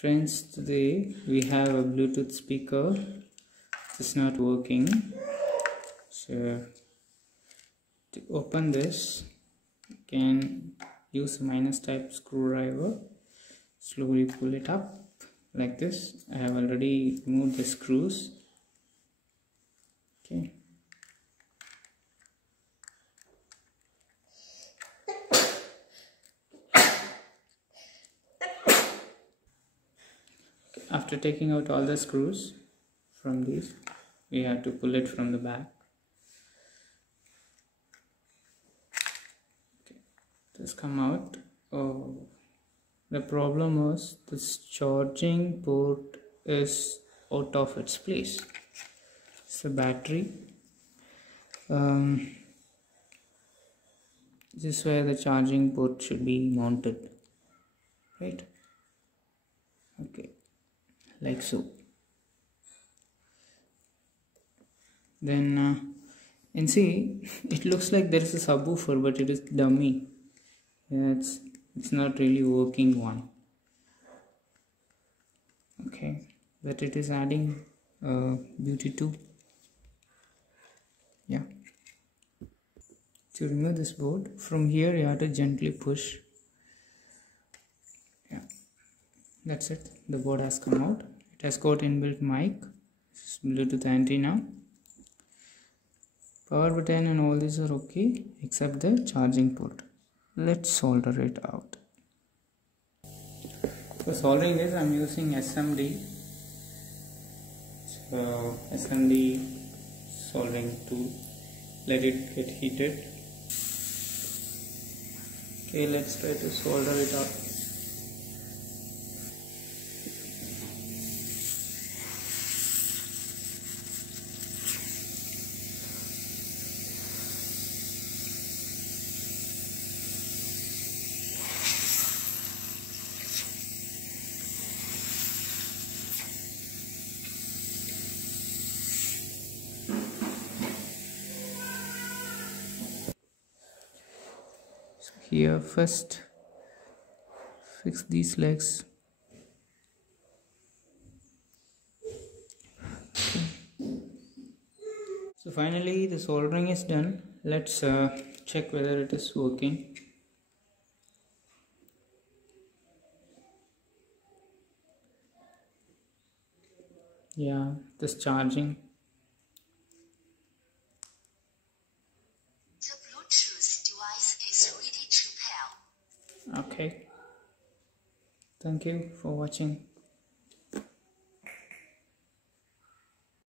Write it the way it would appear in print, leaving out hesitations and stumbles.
Friends, today we have a Bluetooth speaker. It's not working. So to open this, you can use a minus type screwdriver. Slowly pull it up like this. I have already removed the screws. Okay. After taking out all the screws from these, we have to pull it from the back. Okay. This come out. Oh, the problem was this charging port is out of its place. It's a battery. This is where the charging port should be mounted, right? Okay, like so. Then and see, it looks like there is a subwoofer, but it is dummy. Yeah, it's not really working one. Okay, but it is adding beauty too. Yeah. To remove this board, from here you have to gently push. Yeah, that's it. The board has come out. It has got inbuilt mic, Bluetooth antenna, power button, and all these are okay except the charging port. Let's solder it out. For soldering this, I'm using SMD. So SMD soldering tool. Let it get heated. Okay, let's try to solder it up. Here first fix these legs. Okay. So finally the soldering is done. Let's check whether it is working. Yeah, this charging. The Bluetooth device is ready to pair. Okay. Thank you for watching.